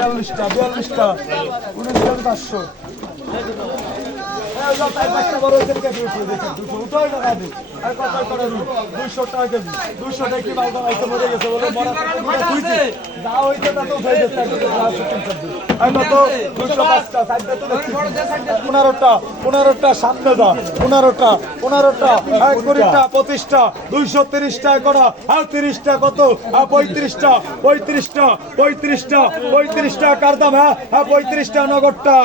বিয়াল্লিশটা বিয়াল্লিশটা উনিশ হাজার পাঁচশো দুশো দুশো টাকা কেজি। দুইশো টাকা কি মাল দাঁড়াইছে, মরে। পনেরোটা, সামনে যা। পনেরোটা, পনেরোটা, আর কুড়িটা, পঁচিশটা, দুইশো তিরিশটা করা, আর তিরিশটা কত? আর পঁয়ত্রিশটা, পঁয়ত্রিশটা, পঁয়ত্রিশটা, পঁয়ত্রিশটা কার দাম, হ্যাঁ? হ্যাঁ, পঁয়ত্রিশটা নগদটা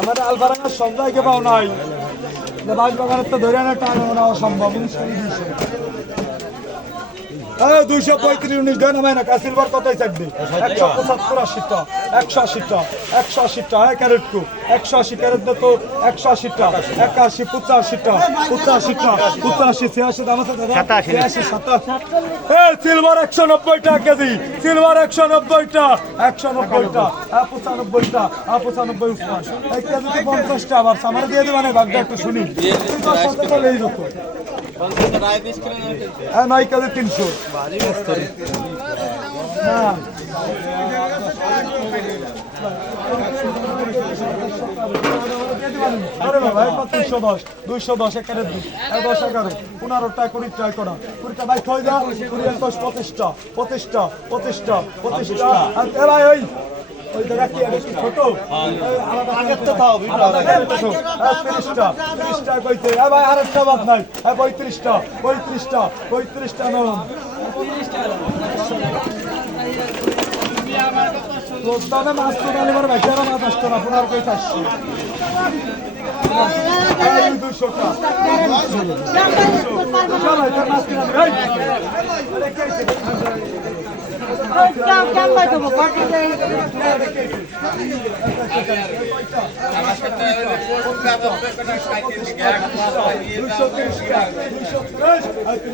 আমাদের আলফারাঙ্গার সন্ধ্যাকে পাও নাই। বাগানের তো ধরে আনা টাকা নেওয়া অসম্ভব। দুইশো পঁয়ত্রিশ উনিশ দেন না সিলভার কতই চাকরি? একশো পঁচাত্তর আশিটা একশো আশিটা একশো আশিটা হ্যাঁ ক্যারেটকু একশো আশি ক্যারেট দে তো একশো আশিটা একাশি পঁচাশিটা পঁচাশিটা পঁচাশি ছিয়াশি দাম আছে দাদা? ছিয়াশি সাতাশি। সিলভার একশো নব্বই টাকা কেজি সিলভার একশো নব্বইটা একশো নব্বইটা হ্যাঁ পঁচানব্বইটা হ্যাঁ পঁচানব্বই উসমান। এই কেজিতে পঞ্চাশটা আবার আমার দিয়ে দেবেন ভাগটা একটু শুনি। চলে এই যত হ্যাঁ নয় কেজি তিনশো। হ্যাঁ। আরে বাবা, একবার তিনশো দশ, দুইশো দশ একারে দুই। এক দশ এগারো। পনেরোটা কুড়ি ট্রাই করা। কুড়িটা বাইক হয়ে যা কুড়ি দশ, পঁচিশটা পঁচিশটা পঁচিশটা পঁচিশটা। আর এ ওই ওই জায়গা কি এটা ছোট? আগের তো তাও তিরিশটা তিরিশটা কইতে এ ভাই আরেকটা বাদ নাই। হ্যাঁ পঁয়ত্রিশটা পঁয়ত্রিশটা পঁয়ত্রিশটা নরম দামে মাছ তো ডালি মার বেচারা মাছ আসতো না পুনর কই চারশো। দুশোটা চলো এটা